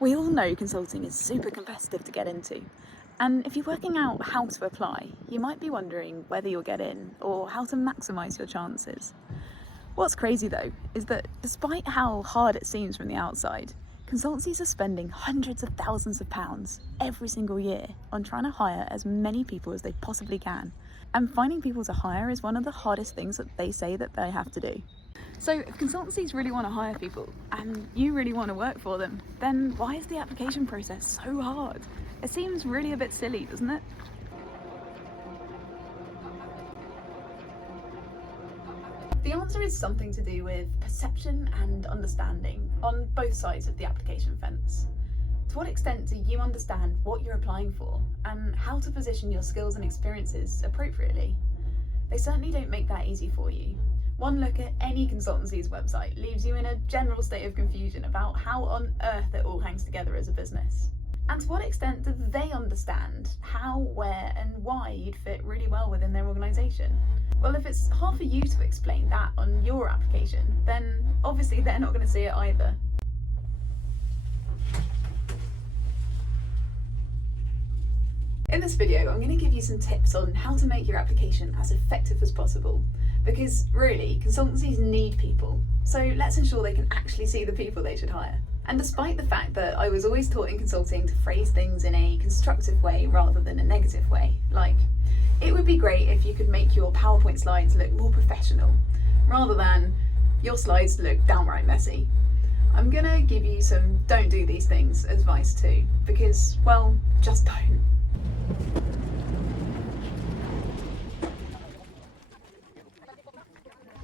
We all know consulting is super competitive to get into, and if you're working out how to apply, you might be wondering whether you'll get in or how to maximise your chances. What's crazy though is that despite how hard it seems from the outside, consultancies are spending hundreds of thousands of pounds every single year on trying to hire as many people as they possibly can. And finding people to hire is one of the hardest things that they say that they have to do. So if consultancies really want to hire people and you really want to work for them, then why is the application process so hard? It seems really a bit silly, doesn't it? The answer is something to do with perception and understanding on both sides of the application fence. To what extent do you understand what you're applying for and how to position your skills and experiences appropriately? They certainly don't make that easy for you. One look at any consultancy's website leaves you in a general state of confusion about how on earth it all hangs together as a business. And to what extent do they understand how, where, and why you'd fit really well within their organisation? Well, if it's hard for you to explain that on your application, then obviously they're not going to see it either. In this video, I'm going to give you some tips on how to make your application as effective as possible. Because really, consultancies need people, so let's ensure they can actually see the people they should hire. And despite the fact that I was always taught in consulting to phrase things in a constructive way rather than a negative way, like, it would be great if you could make your PowerPoint slides look more professional, rather than your slides look downright messy. I'm gonna give you some don't do these things advice too, because, well, just don't.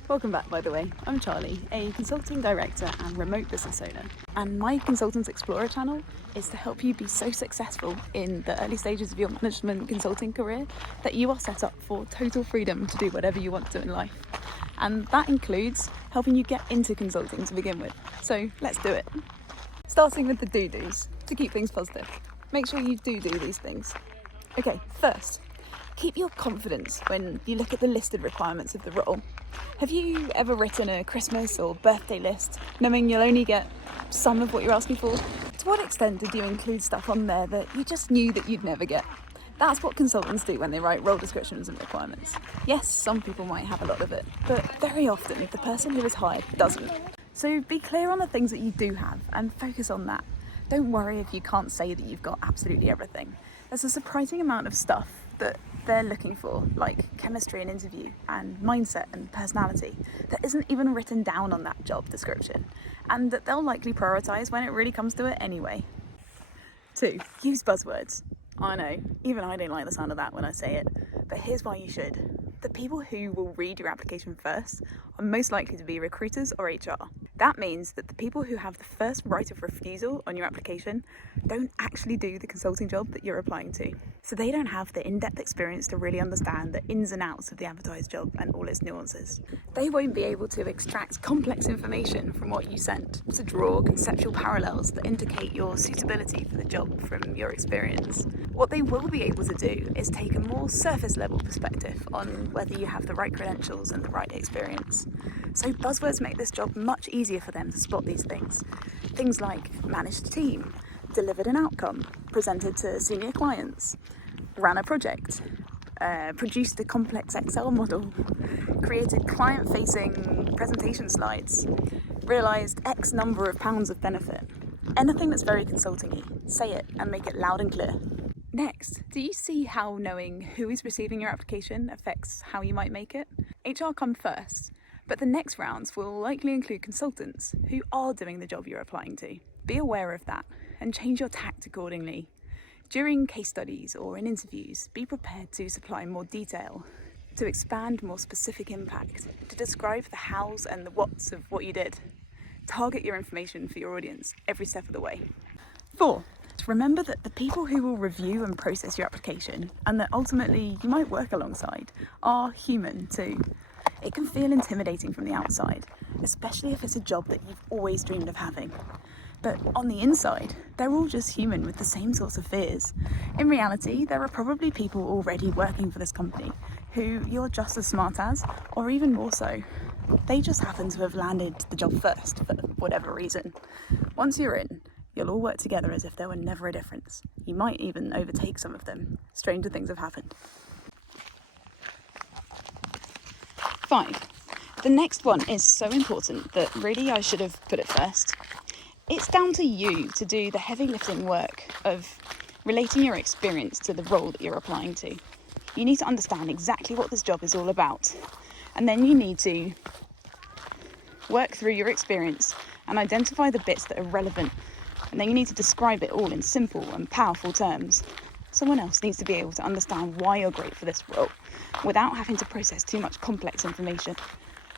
Welcome back, by the way. I'm Charlie, a consulting director and remote business owner. And my Consultants Explorer channel is to help you be so successful in the early stages of your management consulting career that you are set up for total freedom to do whatever you want to in life. And that includes helping you get into consulting to begin with. So let's do it. Starting with the do-dos to keep things positive. Make sure you do these things. Okay, first, keep your confidence when you look at the listed requirements of the role. Have you ever written a Christmas or birthday list knowing you'll only get some of what you're asking for? To what extent did you include stuff on there that you just knew that you'd never get? That's what consultants do when they write role descriptions and requirements. Yes, some people might have a lot of it, but very often the person who is hired doesn't. So be clear on the things that you do have and focus on that. Don't worry if you can't say that you've got absolutely everything. There's a surprising amount of stuff that they're looking for, like chemistry and interview and mindset and personality, that isn't even written down on that job description, and that they'll likely prioritise when it really comes to it anyway. 2. Use buzzwords. I know, even I don't like the sound of that when I say it, but here's why you should. The people who will read your application first are most likely to be recruiters or HR. That means that the people who have the first right of refusal on your application don't actually do the consulting job that you're applying to. So they don't have the in-depth experience to really understand the ins and outs of the advertised job and all its nuances. They won't be able to extract complex information from what you sent, to draw conceptual parallels that indicate your suitability for the job from your experience. What they will be able to do is take a more surface level perspective on whether you have the right credentials and the right experience. So buzzwords make this job much easier for them to spot these things. Things like managed a team, delivered an outcome, presented to senior clients, ran a project, produced a complex Excel model, created client-facing presentation slides, realised X number of pounds of benefit. Anything that's very consulting-y, say it and make it loud and clear. Next, do you see how knowing who is receiving your application affects how you might make it? HR come first, but the next rounds will likely include consultants who are doing the job you're applying to. Be aware of that and change your tact accordingly. During case studies or in interviews, be prepared to supply more detail, to expand more specific impact, to describe the hows and the whats of what you did. Target your information for your audience every step of the way. 4. Remember that the people who will review and process your application, and that ultimately you might work alongside, are human too. It can feel intimidating from the outside, especially if it's a job that you've always dreamed of having. But on the inside, they're all just human with the same sorts of fears. In reality, there are probably people already working for this company who you're just as smart as, or even more so. They just happen to have landed the job first for whatever reason. Once you're in, You'll all work together as if there were never a difference. You might even overtake some of them. Stranger things have happened. 5. The next one is so important that really I should have put it first. It's down to you to do the heavy lifting work of relating your experience to the role that you're applying to. You need to understand exactly what this job is all about, and then you need to work through your experience and identify the bits that are relevant, and then you need to describe it all in simple and powerful terms. Someone else needs to be able to understand why you're great for this role without having to process too much complex information.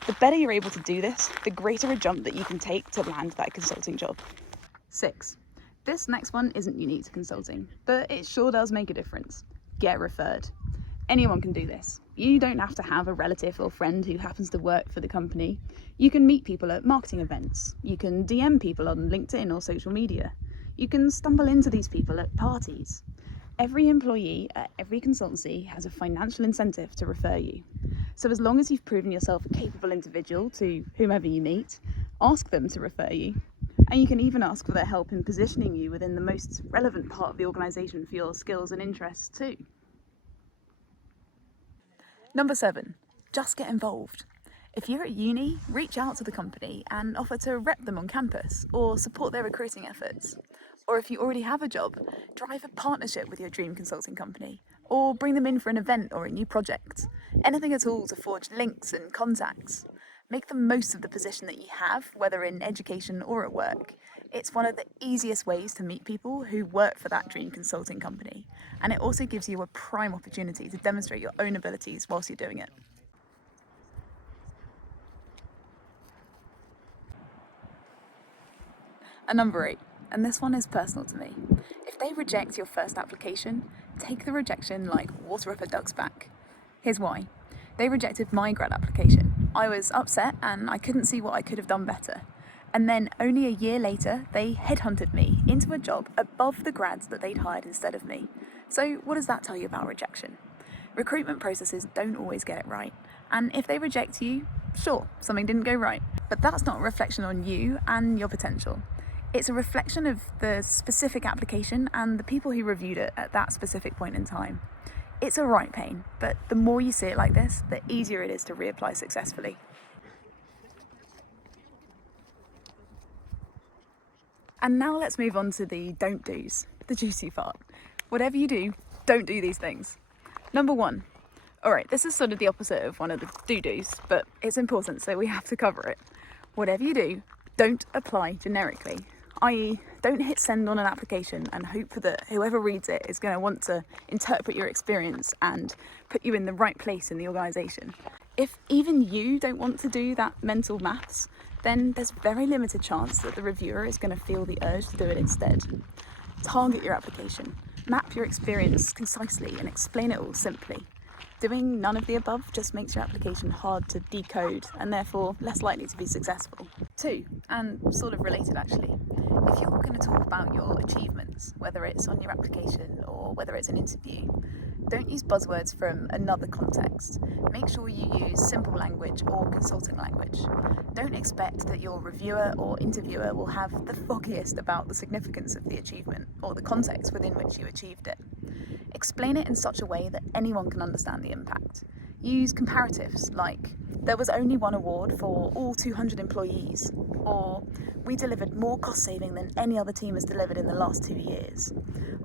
The better you're able to do this, the greater a jump that you can take to land that consulting job. 6. This next one isn't unique to consulting, but it sure does make a difference. Get referred. Anyone can do this. You don't have to have a relative or friend who happens to work for the company. You can meet people at marketing events. You can DM people on LinkedIn or social media. You can stumble into these people at parties. Every employee at every consultancy has a financial incentive to refer you. So as long as you've proven yourself a capable individual to whomever you meet, ask them to refer you. And you can even ask for their help in positioning you within the most relevant part of the organisation for your skills and interests too. Number 7, just get involved. If you're at uni, reach out to the company and offer to rep them on campus or support their recruiting efforts. Or if you already have a job, drive a partnership with your dream consulting company or bring them in for an event or a new project. Anything at all to forge links and contacts. Make the most of the position that you have, whether in education or at work. It's one of the easiest ways to meet people who work for that dream consulting company, and it also gives you a prime opportunity to demonstrate your own abilities whilst you're doing it. And number 8, and this one is personal to me. If they reject your first application, take the rejection like water up a duck's back. Here's why. They rejected my grad application. I was upset and I couldn't see what I could have done better. And then only a year later, they headhunted me into a job above the grads that they'd hired instead of me. So what does that tell you about rejection? Recruitment processes don't always get it right. And if they reject you, sure, something didn't go right. But that's not a reflection on you and your potential. It's a reflection of the specific application and the people who reviewed it at that specific point in time. It's a right pain, but the more you see it like this, the easier it is to reapply successfully. And now let's move on to the don't do's, the juicy part. Whatever you do, don't do these things. Number 1. Alright, this is sort of the opposite of one of the do-dos, but it's important, so we have to cover it. Whatever you do, don't apply generically. I.e., don't hit send on an application and hope that whoever reads it is going to want to interpret your experience and put you in the right place in the organisation. If even you don't want to do that mental maths, then there's very limited chance that the reviewer is going to feel the urge to do it instead. Target your application, map your experience concisely and explain it all simply. Doing none of the above just makes your application hard to decode and therefore less likely to be successful. 2, and sort of related actually, if you're going to talk about your achievements, whether it's on your application or whether it's an interview, don't use buzzwords from another context. Make sure you use simple language or consulting language. Don't expect that your reviewer or interviewer will have the foggiest about the significance of the achievement or the context within which you achieved it. Explain it in such a way that anyone can understand the impact. Use comparatives like, there was only one award for all 200 employees, or we delivered more cost saving than any other team has delivered in the last 2 years,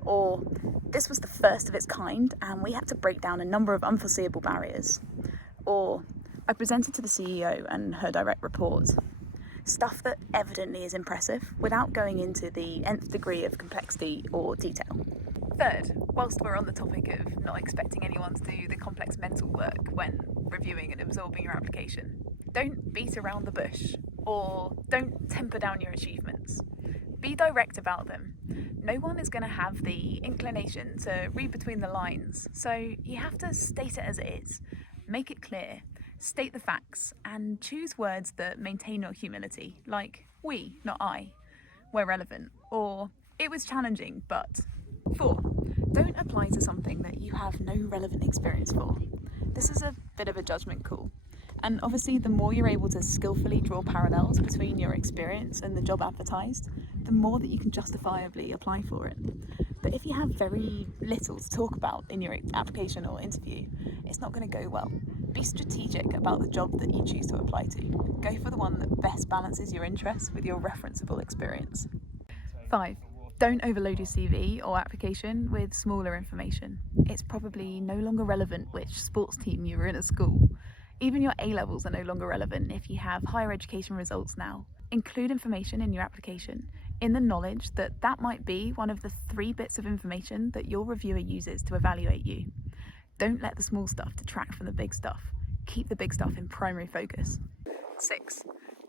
or this was the first of its kind and we had to break down a number of unforeseeable barriers, or I presented to the CEO and her direct report. Stuff that evidently is impressive without going into the nth degree of complexity or detail. 3rd, whilst we're on the topic of not expecting anyone to do the complex mental work when reviewing and absorbing your application, don't beat around the bush or don't temper down your achievements. Be direct about them. No one is going to have the inclination to read between the lines, so you have to state it as it is. Make it clear, state the facts, and choose words that maintain your humility, like we, not I, where relevant, or it was challenging, but. 4, don't apply to something that you have no relevant experience for. This is a bit of a judgment call. And obviously, the more you're able to skillfully draw parallels between your experience and the job advertised, the more that you can justifiably apply for it. But if you have very little to talk about in your application or interview, it's not going to go well. Be strategic about the job that you choose to apply to. Go for the one that best balances your interests with your referenceable experience. 5. Don't overload your CV or application with smaller information. It's probably no longer relevant which sports team you were in at school. Even your A-levels are no longer relevant if you have higher education results now. Include information in your application in the knowledge that that might be one of the 3 bits of information that your reviewer uses to evaluate you. Don't let the small stuff detract from the big stuff. Keep the big stuff in primary focus. 6.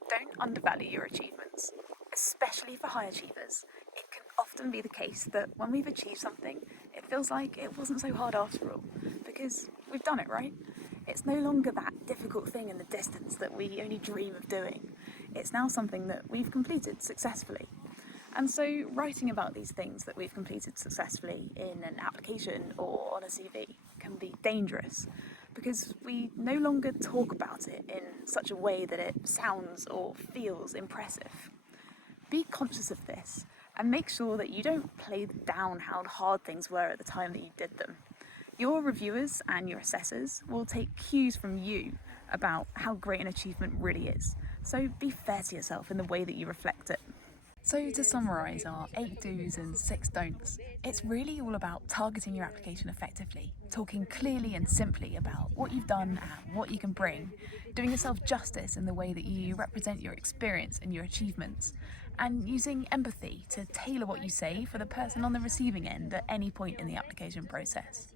Don't undervalue your achievements, especially for high achievers. It can often be the case that when we've achieved something, it feels like it wasn't so hard after all, because we've done it, right? It's no longer that difficult thing in the distance that we only dream of doing. It's now something that we've completed successfully. And so writing about these things that we've completed successfully in an application or on a CV can be dangerous because we no longer talk about it in such a way that it sounds or feels impressive. Be conscious of this and make sure that you don't play down how hard things were at the time that you did them. Your reviewers and your assessors will take cues from you about how great an achievement really is. So be fair to yourself in the way that you reflect it. So to summarise our 8 do's and 6 don'ts, it's really all about targeting your application effectively, talking clearly and simply about what you've done and what you can bring, doing yourself justice in the way that you represent your experience and your achievements, and using empathy to tailor what you say for the person on the receiving end at any point in the application process.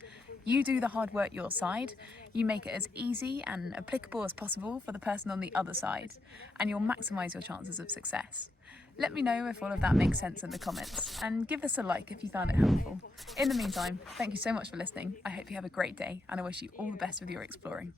You do the hard work your side, you make it as easy and applicable as possible for the person on the other side, and you'll maximise your chances of success. Let me know if all of that makes sense in the comments, and give us a like if you found it helpful. In the meantime, thank you so much for listening. I hope you have a great day, and I wish you all the best with your exploring.